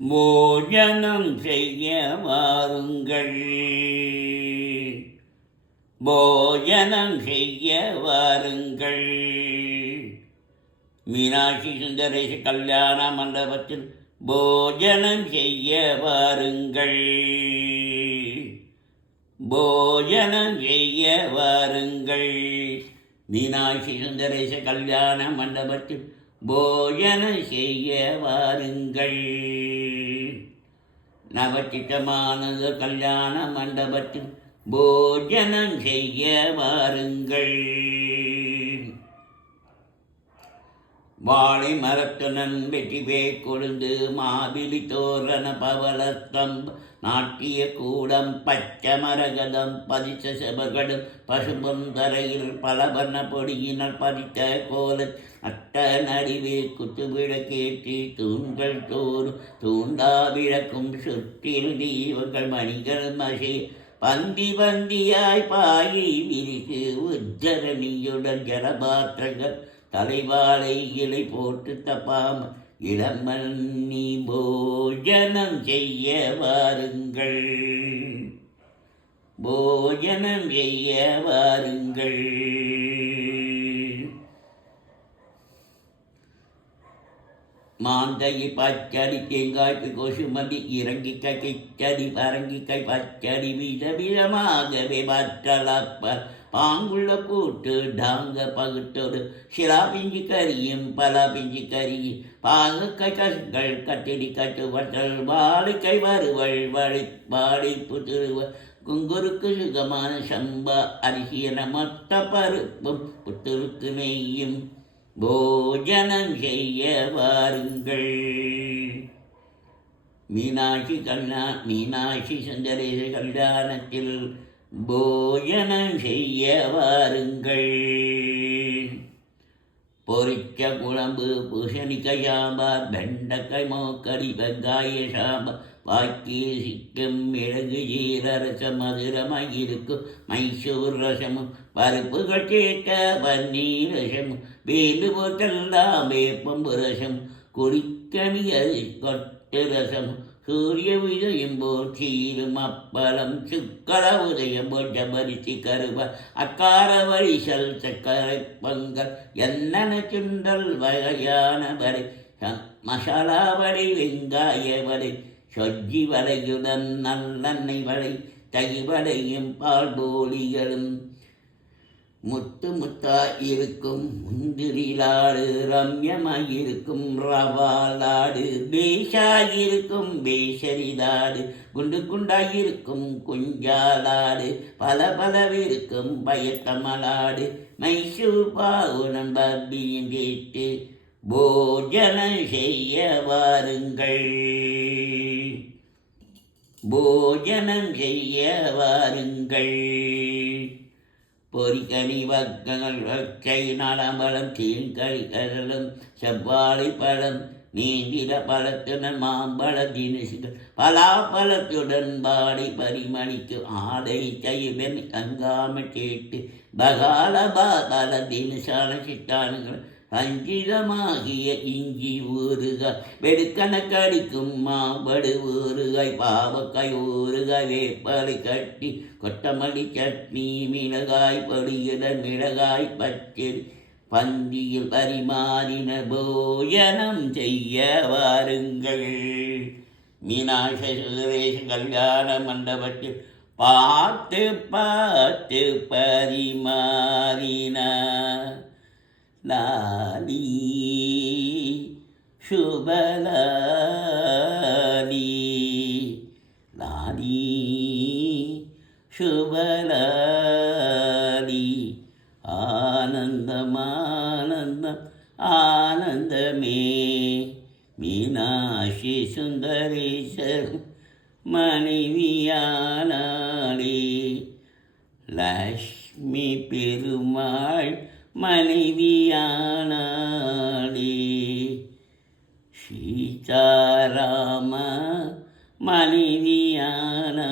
போஜனம் செய்ய வாருங்கள், போஜனம் செய்ய வாருங்கள். மீனாட்சி சுந்தரேச கல்யாண மண்டபத்தில் போஜனம் செய்ய வாருங்கள், போஜனம் செய்ய வாருங்கள். மீனாட்சி சுந்தரேச கல்யாண மண்டபத்தில் போஜனம் செய்ய வாருங்கள். நவச்சித்தமானது கல்யாண மண்டபத்தில் போஜனம் செய்ய வாருங்கள். வாழை மரத்துடன் வெற்றி பேய் கொழுந்து மாவிலி தோரண பவளத்தம்ப நாட்டிய கூடம் பச்சை மரகதம் பதித்த செபர்களும் பசும்பொந்தரையில் பலவர்ண பொடியினர் பதித்த கோல அட்ட நடிவே குத்துவிட கேட்டி தூண்கள் தோறும் தூண்டா விளக்கும் சுற்றில் தீவங்கள் மணிகள் மசே பந்தி பந்தியாய் பாயை விரிக்கு உஜ்ஜரணியுடன் ஜலபாத்திரங்கள் தலைவாழை இலை போட்டு தப்பாம இளமண்ணி போஜனம் செய்ய வாருங்கள், போஜனம் செய்ய வாருங்கள். மாந்தகி பச்சடி தேங்காய்க்கு கொசுமதி இறங்கிக்காய் கிச்சடி பரங்கிக்காய் பச்சடி விதவிதமாகவே பற்றலப்ப பாங்குள்ள கூட்டு டாங்க பகுத்தோடு சிலா பிஞ்சு கறியும் பல பிஞ்சு கறி பாகக்காய் கசுகள் கட்டிடி கட்டு வட்டல் வாழைக்கை வறுவள் வாழை புத்துருவ குங்குருக்கு சுகமான சம்பா அரிசியன மொத்த பருப்பும் புத்துருக்கு நெய்யும் போஜனம் செய்ய வாருங்கள். மீனாட்சி சுந்தரேச கல்யாணத்தில் போஜனம் செய்ய வாருங்கள். பொரிச்ச குழம்பு பூசணிக்காய் சாம்பார் வெண்டைக்காய் மோக்கடி வெங்காய சாம்பார் வாக்கி சிக்கம் மிளகு ஜீரரசம் மதுரமாய் இருக்கும் மைசூர் ரசமும் பருப்புகள் சேர்த்த பன்னீர் ரசமும் வேலு போட்டெல்லாம் வேப்பம்பு ரசம் குடிக்கணியது கொட்டு ரசம் சூரிய உதயம் போல் சீரும் அப்பளம் சுக்கர உதயம் போல் ஜபரிசி கருவ அக்கார வழிசல் சக்கரை பொங்கல் என்னென்ன சுண்டல் வகையான வரை மசாலா வடை வெங்காய வடை சொஜ்ஜி வடையுடன் நல்லெண்ணெய் வடை தகிவடையும் பால் போலிகளும் முத்து முத்தாய் இருக்கும் முந்திரி லாடு ரம்யமாயிருக்கும் ரவா லாடு பேஷாயிருக்கும் பேஷரி லாடு குண்டு குண்டாயிருக்கும் குஞ்சாலாடு பல பலவிருக்கும் பயத்தமலாடு மைசூர் பாவுடன் பப்பியும் கேட்டு போஜனம் செய்ய வாருங்கள், போஜனம் செய்ய வாருங்கள். பொறிக்கனி வக்கங்கள் வச்சை நலம்பழம் தீன்கறி கடலும் செவ்வாழை பழம் நீந்திர பழத்துடன் மாம்பழ தினசுகள் பலாப்பழத்துடன் பாடி பரிமணிக்கு ஆடை செய்வன் அங்காம கேட்டு பகால பாதாள தினசான சிட்டானுங்கள் அஞ்சிதமாகிய இஞ்சி ஊறுகாய் வெடுக்கணக்கடிக்கும் மாம்படு ஊறுகாய் பாவக்காய் ஊறுகாய் வேப்பலை கட்டி கொத்தமல்லி சட்னி மிளகாய் பொடியுடன் மிளகாய் பச்சடி பந்தியில் பரிமாறின போஜனம் செய்ய வாருங்கள். மீனாட்சி சுந்தரேச கல்யாண மண்டபத்தில் பார்த்து பார்த்து பரிமாறின லாலி சுபலாலி லாலி சுபலாலி ஆனந்தம் ஆனந்தம் ஆனந்தமே. மீனாட்சி சுந்தரேசர் மனைவியானாளே லக்ஷ்மி பெருமாள் மனைவியானாளே சீதாராம மனைவியானாளே.